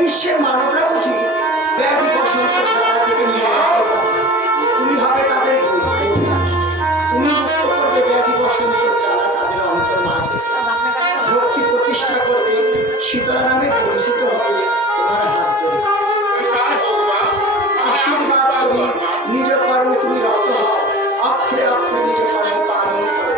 বিশ্বের মানবরা বুঝি ব্যাধি বসন্ত জ্বালা থেকে তুমি হবে তাদের তুমি মুক্ত করবে ব্যাধি বসন্ত জ্বালা তাদের অন্তর্মাস ভক্তি প্রতিষ্ঠা করবে শীতলা নামে পরিচিত হবে তোমার হাত ধরে আশীর্বাদ করি নিজ কর্মে তুমি রত হও অক্ষরে অক্ষরে নিজ কর্ম পালন করো।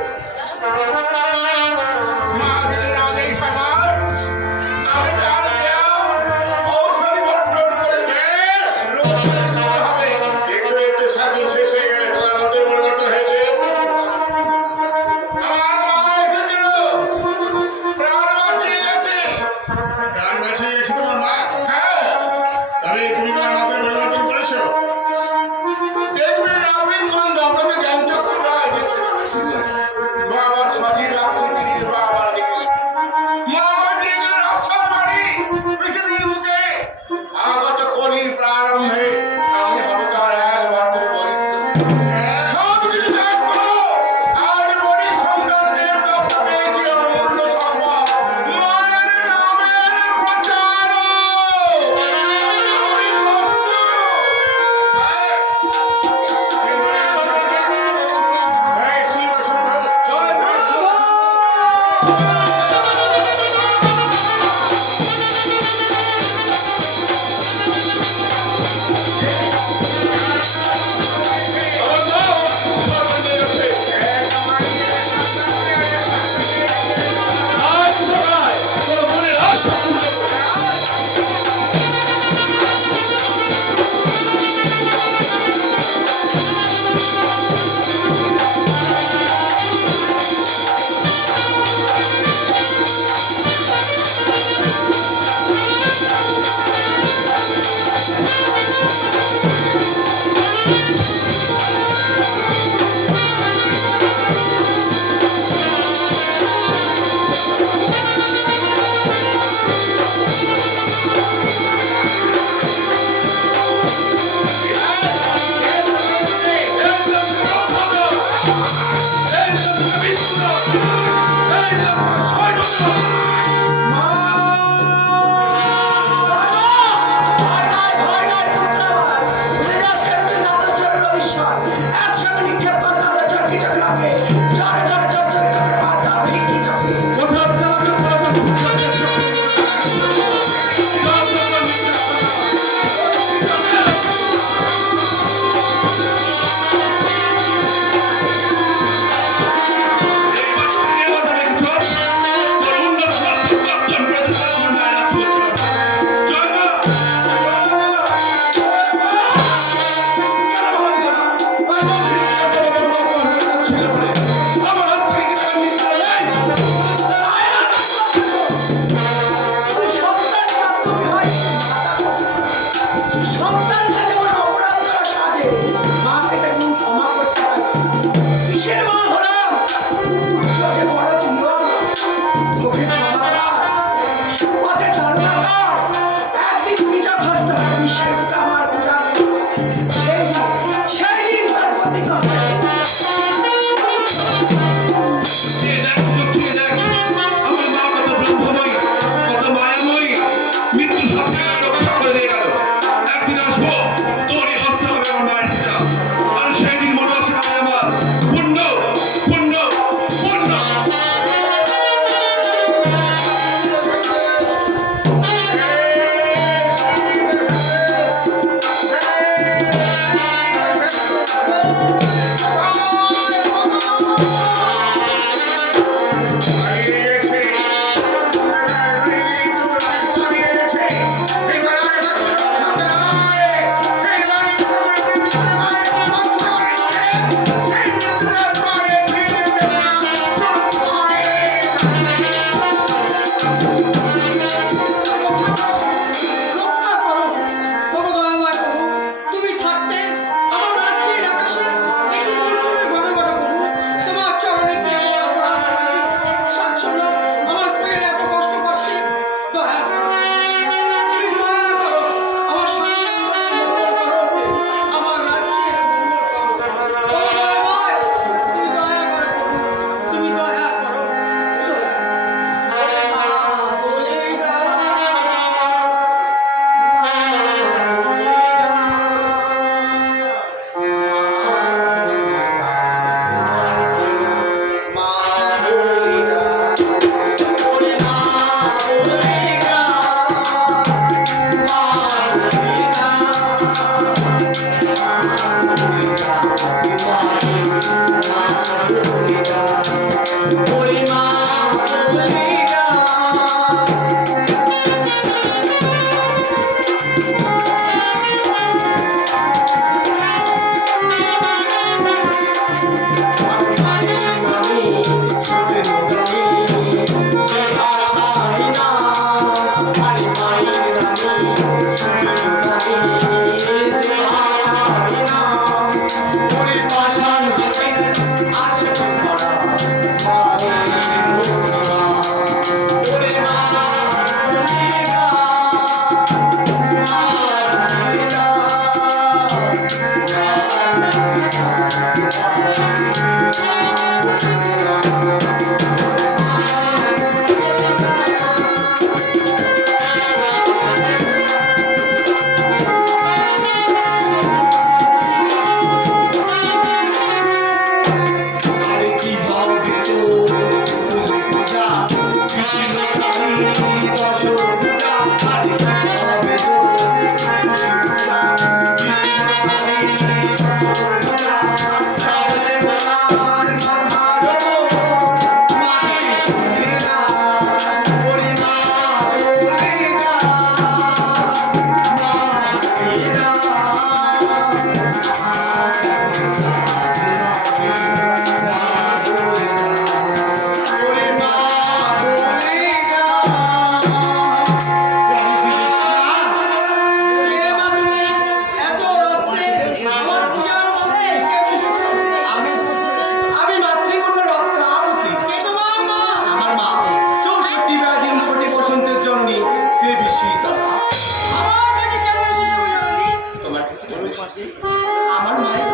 আমার মায়ের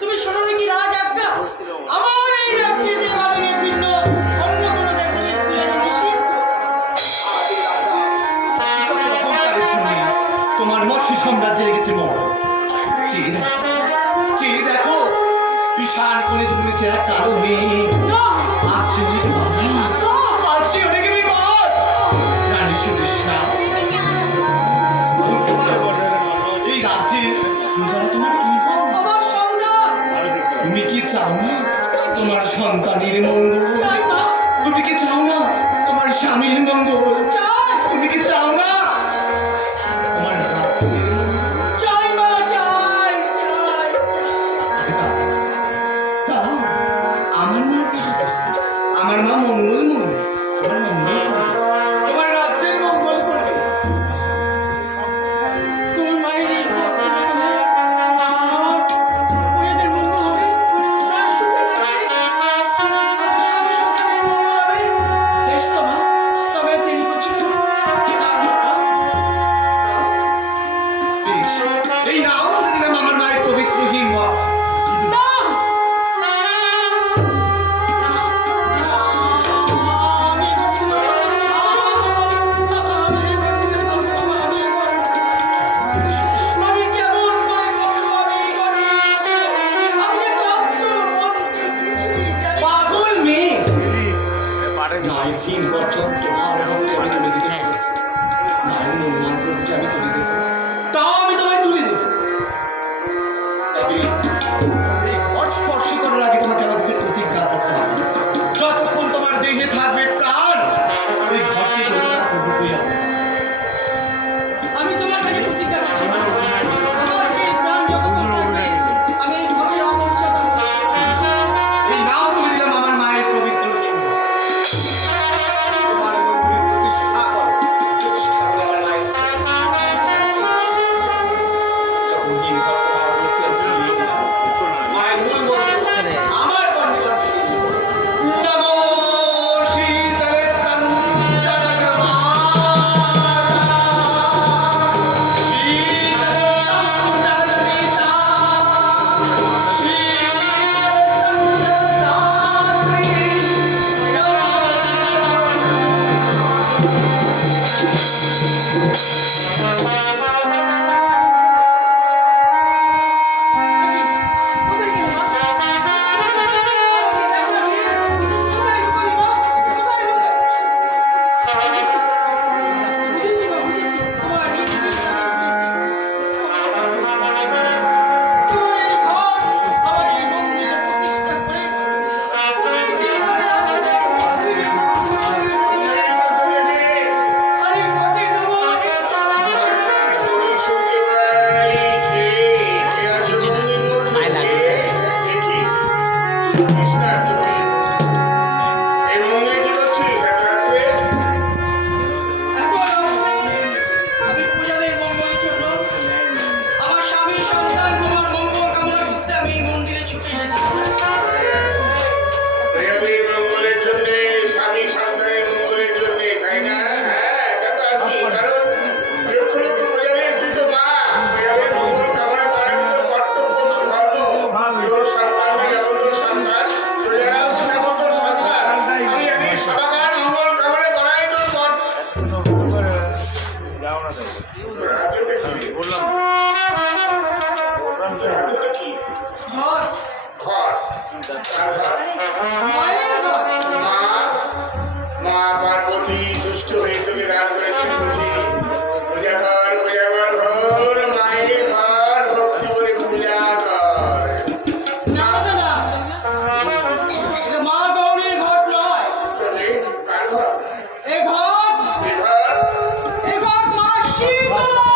তুমি শোনো নাকি রাজ আজ্ঞা? আমার এই রাজ্যে দেবালয়ে ভিন্ন অন্য কোনো দেবদেবীর পূজা নিষিদ্ধ। তোমার মৎস্য সাম্রাজ্যে লেগেছে মর। চেয়ে দেখো বিশাল কোণে জন্মেছে এক কালো মেয়ে। আসছে অনেক আসছে অনেক বিপদ। রানী সুদেশনা এই রাজ্যে প্রজারা তোমার কি আমার সন্তান তুমি কি চাও না তোমার সন্তানের মঙ্গল? চাই মা, তুমি কি চাও না তোমার স্বামীর মঙ্গল? চাই তুমি কি চাও না তোমার রাজ্যের মঙ্গল? চাই মা, চাই চাই দাও, দাও। আমার মা মঙ্গলময়, তোমার মঙ্গল করবে, তোমার রাজ্যের মঙ্গল করবে। তোমার মায়ের এই ভক্তি করলে আমার ওদের মঙ্গল হবে, তার সুখে থাকবে, আমার স্বামী সন্তানের মঙ্গল হবে। বেশ তো মা, তবে তিনি বলছিল দাও মা, দাও। বেশ, এই নাও তুলে দিলাম আমার মায়ের পবিত্র হিমা। না! আমি মানে কেমন করে করবো আমি এই ঘরে? আমি তন্ত্র মন্ত্র কিছুই জানি না। পাগল মেয়ে, মায়ের হিম বর্জন তোমার হাতে আমি তুলে দিতে পেরেছি। মায়ের মূল মন্ত্র হচ্ছে আমি তুলে দেবো, তাও আমি তোমায় তুলে দেবো। তবে এই ঘট স্পর্শ করার আগে তোমাকে আমার কাছে প্রতিজ্ঞা করতে হবে, যতক্ষণ তোমার দেহে থাকবে প্রাণ এই ঘরকে রক্ষা করবো তুই আমি। আমি তোমার কাছে প্রতিজ্ঞা করছি মা। আমার এই প্রাণ যতক্ষণ থাকবে আমি এই ঘরের অমর্যাদা করব না। এই নাও তুলে দিলাম আমার মায়ের পবিত্র হিম। তোমার মন্দির প্রতিষ্ঠা করো, প্রতিষ্ঠা করো আমার মায়ের। যখন হিম ঘর তোমার প্রতিষ্ঠা করবে, মায়ের মূল মন্ত্র আমার কণ্ঠে কণ্ঠে নমো শীতলে তঞ্চনগ্রমাতা, শীতলে তঞ্চনপিতা, শীতলে তঞ্চনদাত্রী, আমি কোথায় গেলে মা? আমাকে দেখো না কে? কোথায় লুকালি মা? কোথায় লুকালি? বুঝেছি মা, বুঝেছি। তোমার এই জিনিস আমি বুঝেছি। তোমার এই ঘর, আমার এই মন্দিরে প্রতিষ্ঠা করে তুমি কি করে আমাকে ফিরে আরে কোটে দেবো আমি পূজাদের মঙ্গলের জন্য আমার স্বামী সন্তান তোমার মঙ্গল কামনা করতে আমি এই মন্দিরে ছুটে এসেছি। মঙ্গলের জন্য স্বামী সন্তানের মঙ্গলের জন্য, তাই না? হ্যাঁ, এটা তো আসবি, কারণ লক্ষ লক্ষ প্রজাদের তুই তো মা, প্রজাদের মঙ্গল কামনা করার মতো কর্তব্য তো ধর্ম। তোর সন্তান যেমন তোর সন্তান, প্রজারাও তো তেমন তোর সন্তান। আমি সবাকার মঙ্গল কামনা করাই তোর কর্তব্য। রাজ্যটা কি? ঘর, ঘর। কার ঘর? মায়ের ঘর। মা পার্বতী দুষ্ট হয়ে তোকে দান করেছেন বুঝি। পূজা কর ঘর, মায়ের ঘর, ভক্তি করে পূজা কর। না না না, এটা মা গৌরীর ঘর নয়। তবে কার ঘর? এ ঘর, এ ঘর? এ ঘর মা শীতলা।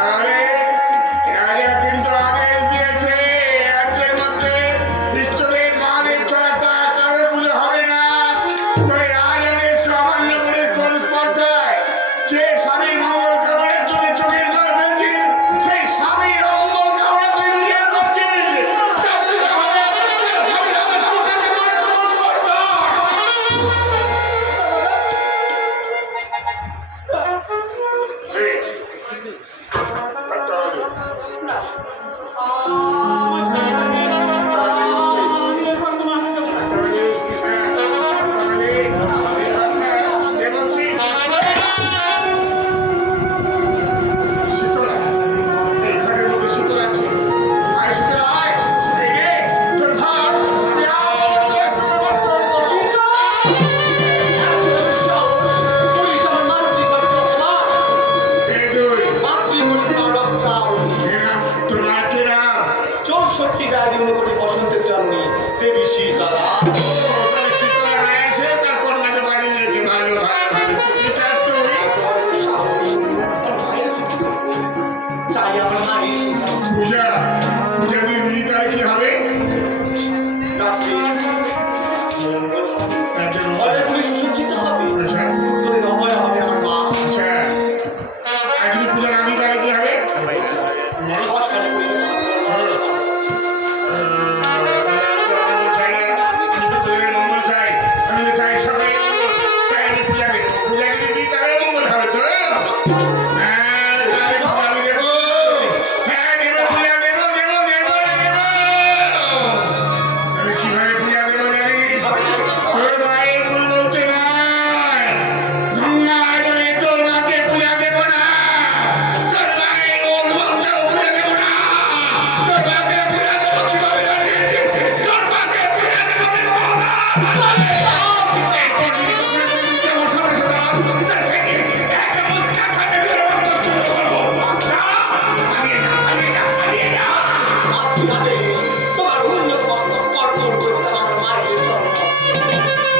তাহলে রাজা কিন্তু আদেশ দিয়েছে রাজ্যের মধ্যে বিশ্বদেব মহাদেব ছাড়া তো আর কারোর পুজো হবে না। তবে রাজ আদেশ অমান্য করে কোন স্পর্ধায় যে স্বামীর মঙ্গল কামনার জন্য চোখের জল ফেলছে সেই স্বামীর অমঙ্গল কামনা তুই নিজের করছিস। তাদের হবে স্বামীর আদেশ করতে করে কোন স্পর্ধা। না আমার ঠাকুর নেই। আমি এসব কোনো আমি দেবো না। পুলিশ আমার মাতৃগর্ভ মা, মাতৃগর্ভ রক্ষা অগ্নি। 64 ব্যাধি অনুকূলে বসন্তের জন্মে দেবী শীতলা। তোমার সাহস, তোর ভাইয়ের কি করবো? চাই আমার মায়ের পূজা পূজা দিয়ে দিদি তাহলে কি হবে? রাত্রি মঙ্গল হবে, ঘরে পুলিশ সুসজ্জিত হবে, উত্তরের অভয় হবে আমার মা। আচ্ছা আর যদি পূজা না দিই তাহলে কি হবে? সংস্কার করিতে হবে। মঙ্গল চাই, আমি তো চাই সবাই তাই আমি পূজা দেবো। পূজা যদি দিই তাহলে মঙ্গল হবে তো? হ্যাঁ তাহলে পূজা আমি দেবো। হ্যাঁ দেবো, পূজা দেবো দেবো দেবো দেবো। আমি কিভাবে পূজা দেবো জানিস? তোর মায়ের ভুল বলতে নাই, গঙ্গা আজলে তোর মাকে পূজা দেবো না। তোর মায়ের ভুল বলতেও পূজা দেবো না। তোর মাকে পূজা দেবো কিভাবে জানিস? তোর মাকে পূজা দেবো দেবো না। মাতৃআদেশ, তোমার উন্নত মস্তক কর্পণ করে দেব আমার মায়ের চরণ।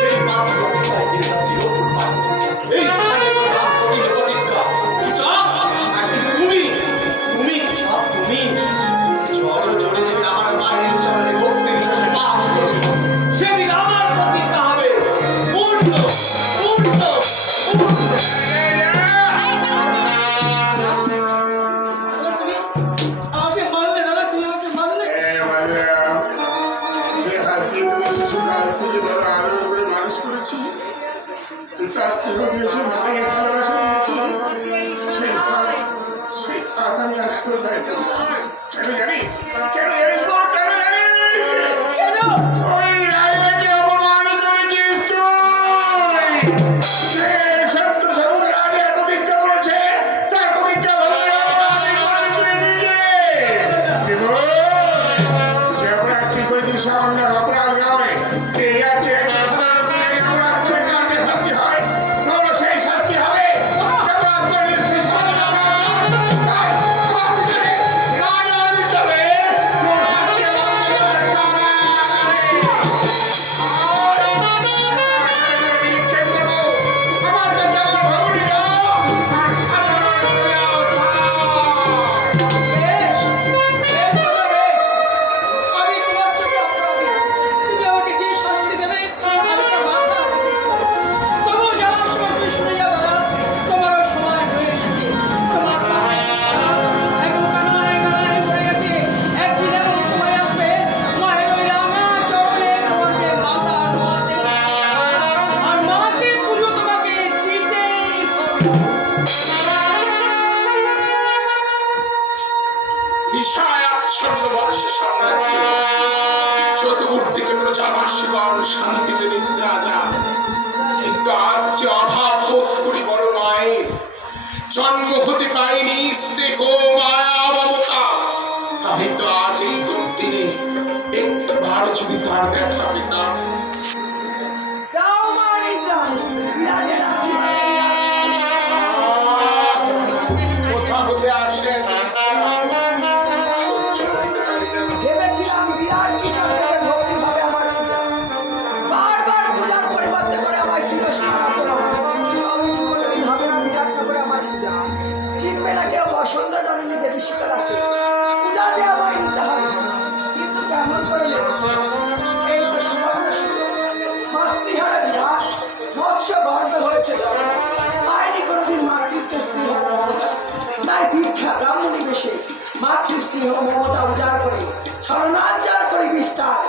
এই মাতৃ অবস্থায় গিরিজা চিরকুর্বাণ। এই স্থানে তোর রাম কবির প্রতিজ্ঞা। কি চাপ? একদিন তুমি কি চাপ? তুমি জল জড়ে যেদিন আমার মায়ের চরণে ভক্তির রসে পান করবে, সেদিন আমার প্রতিজ্ঞা হবে পূর্ণ পূর্ণ পূর্ণ। দাদা, তুমি আমাকে মারলে। দাদা, তুমি আমাকে মারলে। যে হাত দিয়ে তুমি শিশুকাল থেকে বড় আদর করে মানুষ করেছি, পিতা স্নেহ দিয়েছে, মায়ের ভালোবাসা দিয়েছি, সেই হাত আমি আজ তোর গায়ে তুলি। কেন জানিস? কেন জানিস বল? কেন জানিস? কেন? ওই রাজাকে অপমান করেছিস তুই। সে সত্য সবুজ রাজা প্রতিজ্ঞা করেছে, তার প্রতিজ্ঞা ভঙ্গ করে তুই নিজে। দেব, যে অপরাধ তুই করেছিস সামান্য অপরাধ নয়। এই রাজ্যে সাধারণ মানুষের অপরাধ করে কারণে শাস্তি হয়, তোর সেই শাস্তি হবে। যে অপরাধ করেছিস তুই সামান্য অপরাধ নয়। তাই তোমার পিছনে রাজার বিচারে তোর শাস্তি হবে। আমার কাছে আমার ভৌরি যাও, আর সাধারণ যাও। বেশ, বেশ দাদা, বেশ। আমি তোমার চোখে অপরাধী। তুমি আমাকে যে শাস্তি দেবে আমি তা মাথা পেতে পারবো। তবুও যাওয়ার সময় তুমি শুনে যাও দাদা, তোমারও সময় হয়ে এসেছে। তোমার পায়ে এখন কানায় কানায় পড়ে গেছে। একদিন এমন সময় আসবে, মায়ের ওই রাঙা চরণে তোমাকে মাথা নোয়াতে আর মাকে পুজো তোমাকে দিতেই হবে। বিষয় আচ্ছন্ন বৎস সাম্রাজ্য, চতুর্দিকে প্রজাবাসীগণ শান্তিতে নিদ্রা যান। কিন্তু আজ যে অভাব বোধ করি বড় মায়ের, জন্ম হতে পাইনি স্নেহ মায়া মমতা। তাই তো আজ এই দুর্দিনে একটু বার যদি তার দেখা পেতাম। যাও মানিকা, বিরাজের আশীর্বাদ। কোথা হতে আসে ভেবেছিলাম বিরাট কিছু থেকে ভক্তি হবে আমার পূজা। বারবার পূজার পরিবর্তে করে আমায় তিরস্কার করো। আমি কি কোনোদিন হবে না বিরাট নগরে আমার পূজা? চিনবে না কেউ বসন্ত জননী বিভীষিকা রাখে পূজাতে আমায় নিতে হবে, কিন্তু কেমন করে নেব? এই তো সুবর্ণ সুযোগ। মাতৃহারা বিরাট মৎস্য গর্ব হয়েছে ধর্ম, পায়নি কোনোদিন মাতৃত্ব স্নেহ মমতা। তাই ভিক্ষা ব্রাহ্মণী বেশে মাতৃস্নেহ মমতা উজাড় করে ছলনাচার করে বিস্তার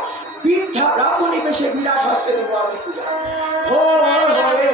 বিদ্যা ব্রাহ্মণী বেশে বিরাট হস্তে দেব আমি পূজা। ভোর হয়ে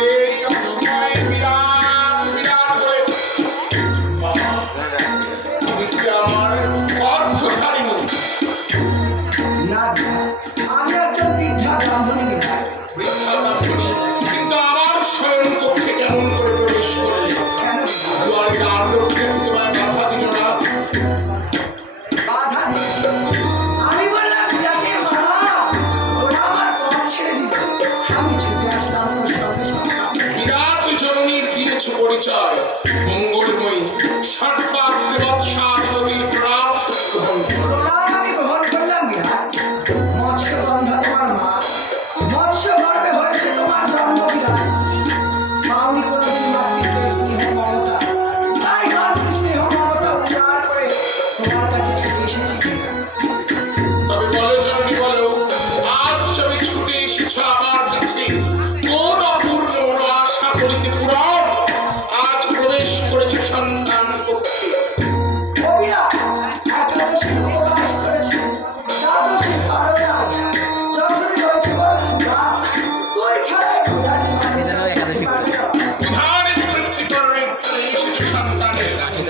এই অসময়ে বিরাট বিরাট বলে তুমি কি আমার অর্থধারী নই? না, আমি একজন বিদ্যা ব্রাহ্মণী বিরাট। বৃদ্ধা ব্রাহ্মণী, কিন্তু আমার শয়ন কক্ষে কেমন করে প্রবেশ করলে? কেন দুয়ারে দ্বার রক্ষে তোমায় বাধা দিল না? বাধা দিয়েছে? আমি বললাম বিরাটের মা, ওরা আমার পথ ছেড়ে দিল। আমি ছুটে আসলাম তোর সঙ্গে সঙ্গে। বিরাট জননীর দিয়েছ পরিচয়, মঙ্গলময়ী ষটপাত্রে বৎসাধিপতির প্রণাম গ্রহণ করো। প্রণাম আমি গ্রহণ করলাম বিরাট। মৎস্যগন্ধা তোমার মা, মৎস্য গর্ভে হয়েছে তোমার জন্ম বিরাট। পাওনি কোনোদিন মাতৃত্বের স্নেহ মমতা, তাই মাতৃ স্নেহ মমতা উজাড় করে তোমার কাছে ছুটে এসেছি বিরাট। তবে বলো জননী বলো, আজ তুমি ছুটে এসেছ আমার কাছে কোন অপূর্ণ বড় আশা করিতে পুরাণ? আজ প্রবেশ করেছে সন্তান কক্ষে। ও বিরাট, একাদশীর উপবাস করেছি, দ্বাদশীর পারণে আছি। যখনই হয়েছে বড় ক্ষুধা, তুই ছাড়া এই ক্ষুধার নিবারণ করতে পারবে না। উদার নিবৃত্তি করবে এসেছে সন্তানের কাছে।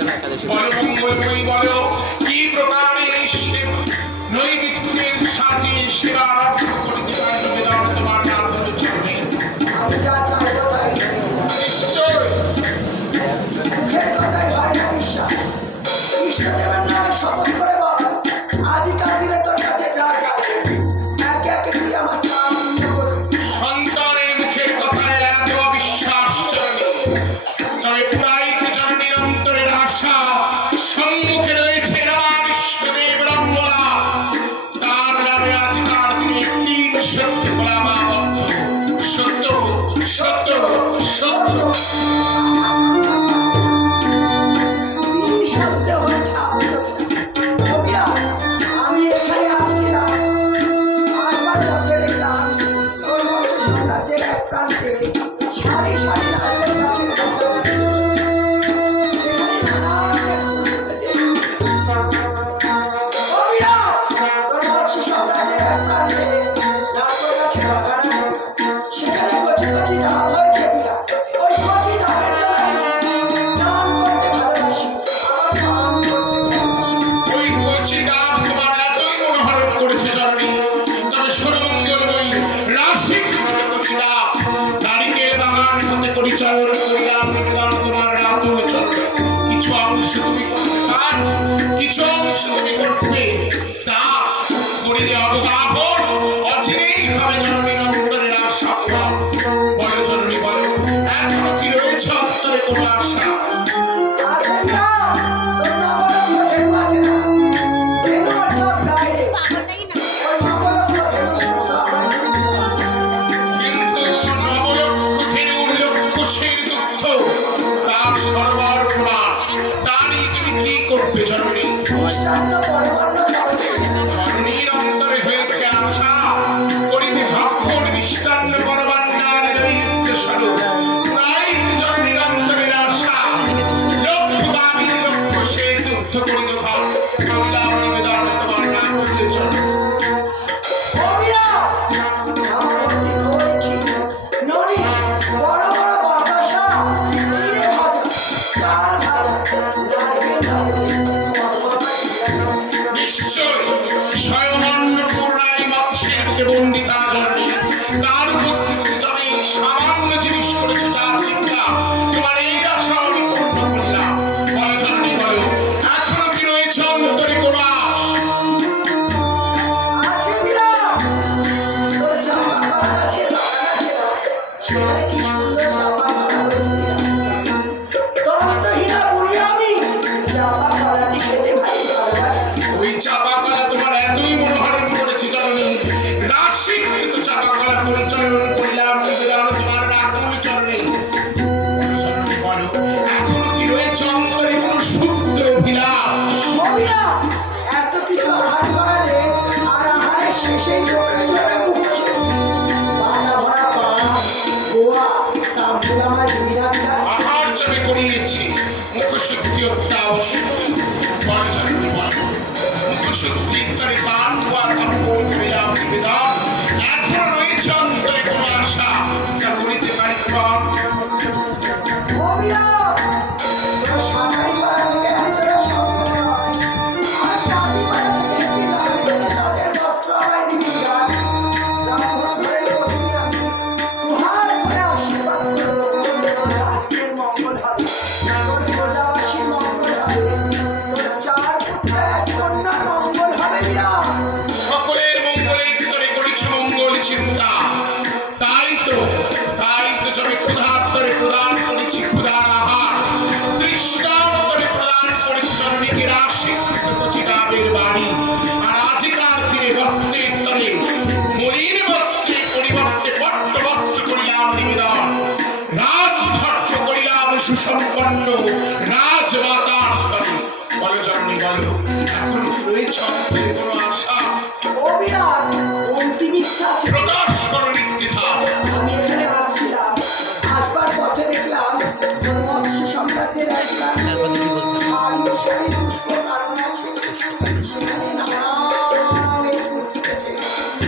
বলো মঙ্গলময়ী বলো, কি প্রকারে সেবা নৈবেদ্যের সাজিয়ে সেবা করিতে পারবে বিধান তোমার নাম চলবে? আমি যা চাইবো তাই দেবে। নিশ্চয় মুখের কথাই হয় না বিশ্বাস। কৃষ্ণদেবের নামে শপথ করে বল, আজকাল দিনে তোর কাছে যা চাইবো একে একে তুই আমার নাম পূর্ণ করবি। সন্তানের মুখের কথায় এত অবিশ্বাস জননী। তবে পুরাইতে জননীর অন্তরের আশা, সম্মুখে রয়েছে রাম ইষ্টদেব রঙ্গলা। তার নামে আজকার দিনে তিন সত্য বলা মাবদ্ধ। সত্য সত্য সত্য। তিন শব্দ হয়েছে আহত। ও বিরাট, আমি এখানে আসছিলাম, আসবার পথে দেখলাম তোর মৎস্য সাম্রাজ্যের এক প্রান্তে সারি সারি রাজপ্রাসাদের ভবন আছে। সেখানে নানা রঙের ফুল ফুটেছে। ও বিরাট, তোর মৎস্য সাম্রাজ্যের এক প্রান্তে নারকেল গাছের বাগান আছে। সেখানে কচি কচি ডাব হয়েছে বিরাট। ওই কচি ডাবের জন্য আমি স্নান করতে ভালোবাসি, আবার পান করতে ভালোবাসি। ওই কচি ডাব তোমার এতই মনোহরণ করেছে জননী। তবে শোনো মঙ্গলময়ী, রাশি কচি ডাব নারিকেল বাগান হতে পরিচালন করিলাম নিবেদন তোমার রাতুল চলবে। কিছু অংশ তুমি করতে পার, কিছু অংশ তুমি করবে স্নান করিলে অবগাহন অচিরেই হবে জননীর অন্তরের আশা পূরণ। বলো জননী বলো, এখনো কি রয়েছে অন্তরে কোনো আশা? আছে না? তোর নবরত্ন ধেনু আছে না? ধেনু অর্থাৎ বাইরে। ওই নবরত্ন ধেনু দুগ্ধ আমায় তুমি দিতে হবে। কিন্তু নবলক্ষ ধেনুর লক্ষসের দুঃখ তার সর্বর্পণা, তারই তুমি কি করবে জননী? মিষ্টান্ন পরমান্ন খাবে। জননীর অন্তরে হয়েছে আশা, করিতে ভক্ষণ মিষ্টান্ন পরমান্নার নৈবেদ্য স্বরূপ। পুরাই জননীর অন্তরের আশা স্বীকৃত চাপা করা পরিচয়ন করিলাম নিবেদন তোমার রাতুল চরণে। বলো, এখনো কি রয়েছে অন্তরে কোনো সুপ্ত অভিলাষ? মমিরা, এত কিছু আহার করালে আর আহারের শেষেই তো প্রয়োজনে মুখশুদ্ধি, বাটা ভরা পান, গোয়া, তাম্বুলামায় বিনা বিনা। আহার জমে করিয়েছি, মুখশুদ্ধি অত্যাবশ্যক। বলো জননী বলো, মুখশুদ্ধির তরে পান গোয়া তাম্বুল করিলাম নিবেদন, এখনো রয়েছে অন্তরে কোনো আশা যা করিতে পারি পান? মমিরা, তোরা সাঁতারি পাড়া থেকে একজনের সঙ্গ নয়, আর পানি পাড়া থেকে একটি নারী বলে তাদের বস্ত্র আমায় দিবি গান। ব্রাহ্মণ ঘরের পত্নী আমি, দুহাত ভরে আশীর্বাদ করবো, তোর রাজ্যের মঙ্গল হবে, তোর প্রজাবাসীর মঙ্গল হবে, তোর 4 পুত্র 1 কন্যার মঙ্গল হবে বিরাট। সকলের মঙ্গলের তরে করেছি মঙ্গল চিন্তা, তাই তো জমে ক্ষুধার তরে প্রদান করেছি ক্ষুধার আহার, তৃষ্ণার তরে প্রদান করেছি জননীকে রাশিকৃত কচি ডাবের বাড়ি। আর আজিকার দিনে বস্ত্রের তরে মলিন বস্ত্রের পরিবর্তে পট্ট বস্ত্র করিলাম নিবেদন, রাজভট্ট করিলাম সুসম্পন্ন রাজমাতার তরে। বলো জননী বলো, এখন কি রয়েছে অন্তরে কোনো আশা? ও বিরাট, অন্তিম ইচ্ছা আছে। প্রকাশ করো নির্দ্বিধা। আমি এখানে আসছিলাম, আসবার পথে দেখলাম তোর মৎস্য সাম্রাজ্যের এক আড়িয়ে সারি পুষ্প কারণ আছে, সেখানে নানান ফুল ফুটেছে।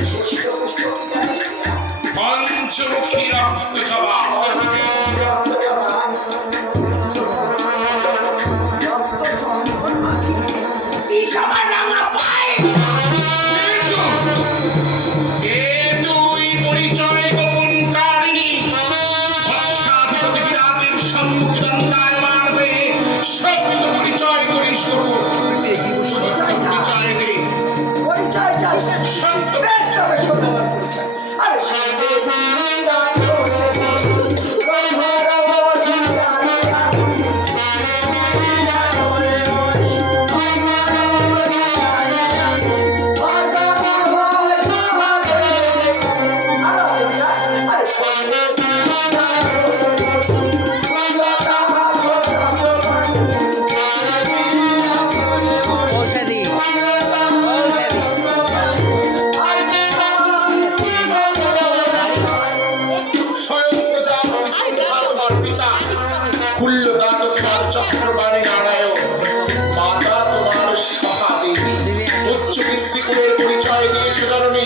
শ্রেষ্ঠ পুষ্প কি জানিস কিনা? পঞ্চমুখী রক্ত জবা। রক্তজবা, রক্ত চন্দন মাখি, বিষ আমার রাঙা পায়ে। এ দুই পরিচয় গোপন কারিণী, বৎসাধিপতি বিরাটের সম্মুখে দণ্ডায়মান হয়ে সত্য পরিচয় করিস করুন। সত্য পরিচয় দে। পরিচয় চাই না। সত্য বেশ তবে শোন আমার পরিচয়। আরে সঙ্গে বিরাট করে ব্রহ্মার অবতার জানি। বিরাট করে বলি, ব্রহ্মার অবতার জানি। বারবার হয় সমাজে। আর আছে বিরাট? আরে সঙ্গে বিরাট করে বলি, ব্রহ্মার অবতার জানি। বিরাট করে বলি, ঔষধি স্বয়ং প্রজাপতি তোমার পিতা, কুল্লদাত তোমার চক্রবাণী নারায়ণ, মাতা তোমার সখা দেবী। উচ্চ পিতৃকুলের পরিচয় দিয়েছে জননী,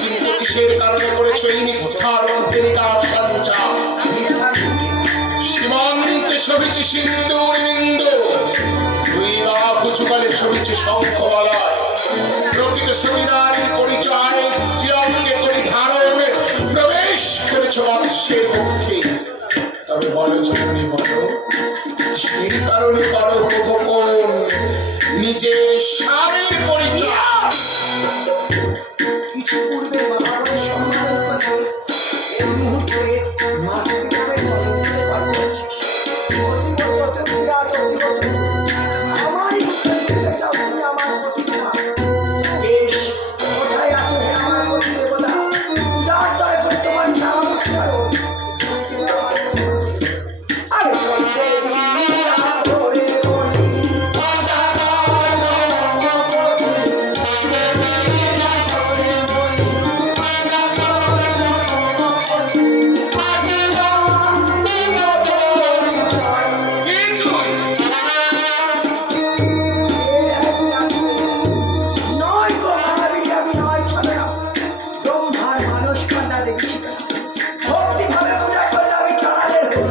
কিন্তু কিসের কারণে করেছো এই মিথ্যার অন্তরিকার সঞ্চার? সীমান্তে শোভিছে সিন্দুর বিন্দু, দুই বাহু যুগলে শোভিছে শঙ্খ বলয়। প্রকৃত সুবিনারীর পরিচয় শ্রীঅঙ্গে করি ধারণ, প্রবেশ করেছ বৎসের পক্ষে। তবে বলো জননী বলো, সেই কারণে করো গোপন নিজের স্বামীর পরিচয়? কিছু পূর্বে মহাবলী সম্মেলন করে এই মুহূর্তে মাতৃভাবে কলঙ্কিত করছিস। অতি বছর তো বিরাট অতি বছর আমারই মুখে শুনতে চাও তুমি আমার প্রতি না। বেশ, কোথায় আছো হে আমার প্রতি দেবতা? পূজার দরে করে তোমার নাম উচ্চারণ। তুমি আমার আরে সঙ্গে বিরাট করে বলি, কিন্তু নয় গো মহাবীর, আমি নয় ছবে না। ব্রহ্মার মানস কন্যা দেবী ছিল। ভক্তিভাবে পূজা করলে আমি চালালের হই,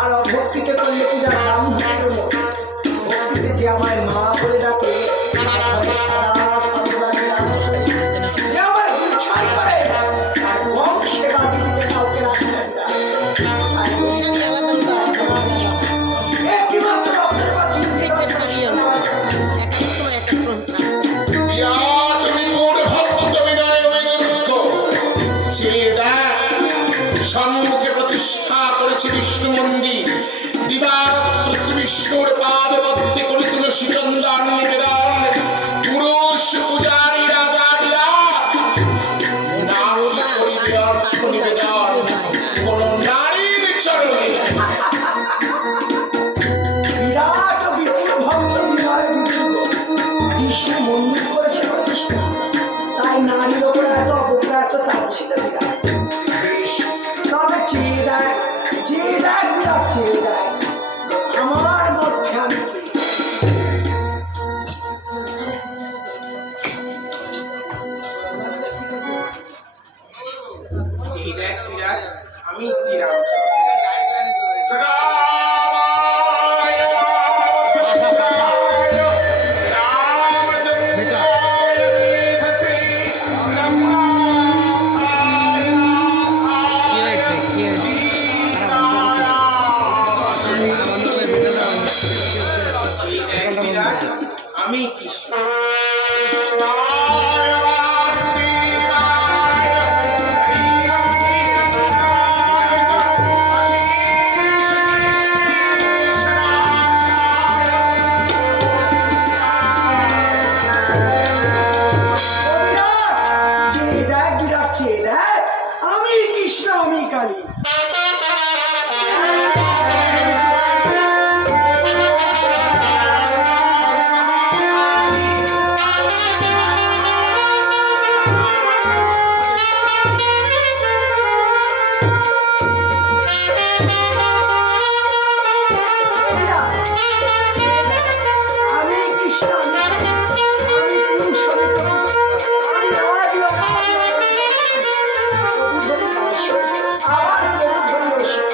আর অভক্তিতে করলে পূজা ব্রাহ্মণের হই। ভক্তিতে যে আমায় মা বলে ডাকে, তারপরে সাদা সাদুদানি রাজশাহী। যে আমায় উচ্ছার করে, আর বংশে বাদি দিতে কাউকে রাখি না বিরাট। আর একটিমাত্র রক্তের বা চিন্তিত বিরাট বিপুল ভক্ত বিনয় বিনুদ্ধ চিনিয়ে দেখ, সম্মুখে প্রতিষ্ঠা করেছে বিষ্ণু মন্দির। দিবারাত্র শ্রী বিষ্ণুর পাদপদ্মে করে তুলসী চন্দন নিবেদন। পুরুষ পূজারী রাজা বিরাট, নাম নারীর ওপর এত অবজ্ঞা এত তাচ্ছিল্য বিরাট। বেশ, তবে চেয়ে দেখ বিরাট, চেয়ে দেখ আমার মধ্যে আমি কি। এই দেখ বিরাট, আমি শ্রীরামচন্দ্র। আমি কৃষ্ণ। চেয়ে দেখ বিরাট, চেয়ে দেখ আমি কৃষ্ণ, আমি কালী। আমি কৃষ্ণ, আমি পুরুষ, আমি প্রভু, আমি আদি অনাদি প্রভু ধরি দাস, আবার প্রভু ধরি অসুর।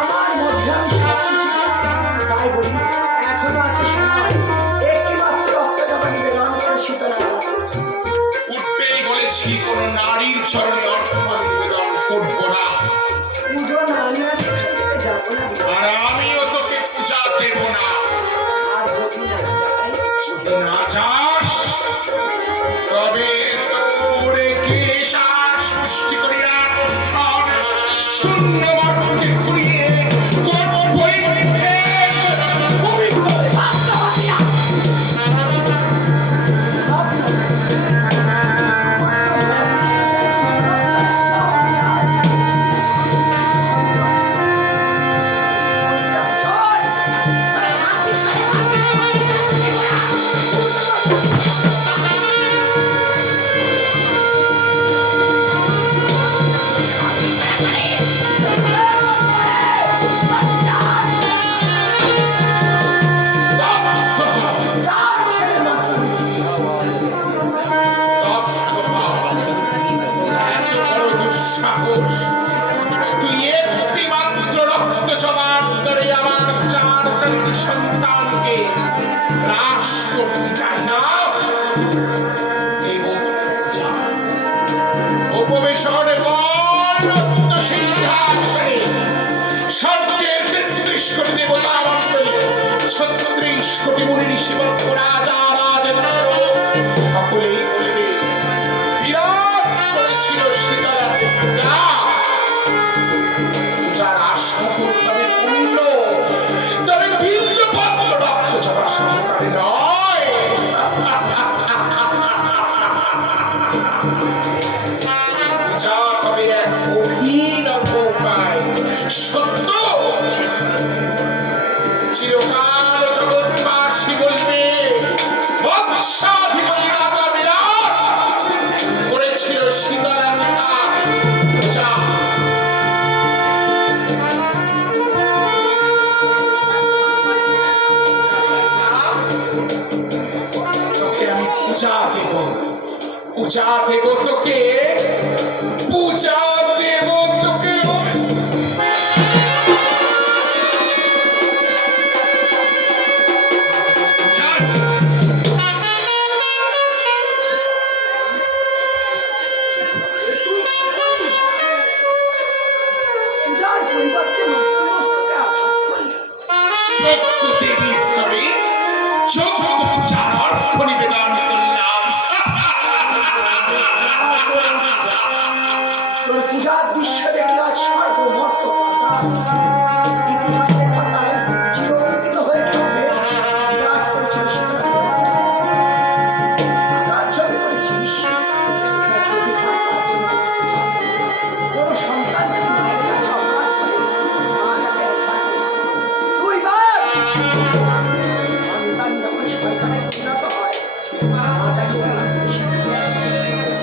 আমার মধ্যে আমি সবকিছু। তাই বলি এখনো আছে সময়, একটি মাত্র রক্তজবা নিবেদন করে শীতলা উঠতেই বলেছি কোন নারীর চরণে অর্থ নিবেদন করবো না। পুজো না নিয়ে এখান থেকে যাবো না। আর আমিও তোকে পূজা দেব না। আর যদি না যাই, যদি না যাস তবে তোরে কেশার সৃষ্টি করিয়া আকর্ষণ শূন্য মর্মকে ঘুরিয়ে করবই সন্তানকে নাশ করতে চাই না। উপবেশনে সিংহাসনে স্বর্গের ৩৩ কোটি দেবতার মন্ডলী, ৩৬ কোটি মুনি ঋষিবর রাজা রাজেন্দ্র সকলেই বলবে বিরাট করেছিল সীতারাকে পূজা। পূজার আশা করতে পূর্ণ, তবে বিল্লপত্র রক্ত চলা সহকারে নয়। পূজা হবে এক অভিনব উপায়। সত্য চিরকাল জগৎবাসী বলবে বৎসাধিপতি রাজা বিরাট করেছিল শীতলা পিতা পূজা। তোকে আমি পূজা দেব, পূজা দেব তোকে, পূজা দেব তোকে। পূজার পরিবর্তে মাতৃমস্তকে আঘাত করলে সত্য দেবীর তরে চোখ পূজার অর্থ নিবেদন করলাম। তোর পূজার দৃশ্য দেখলে আজ স্বর্গ মর্ত পাতাল ইতিহাসের পাতায় চিরঙ্কিত হয়ে থাকবে। বিরাট করেছিল শীতলা আকার ছবি করেছিস। এবার প্রতিঘাত তার জন্য প্রস্তুত হ। কোনো সন্তান যদি মায়ের কাছে অপরাধ করে, মা তাকে একবার তুই বাপ। সন্তান যখন শয়তানে পরিণত হয়, মা তাকে অপরাধ করে শিক্ষা দেয়।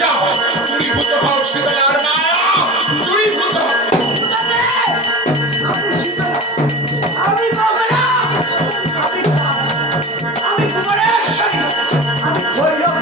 যাও দূরীভূত হও শীতলার মায়া, দূরীভূত হও। আমি শীতলা, আমি মঙ্গলা, আমি তারা, আমি কুমারেশ্বরী, আমি ভৈরব,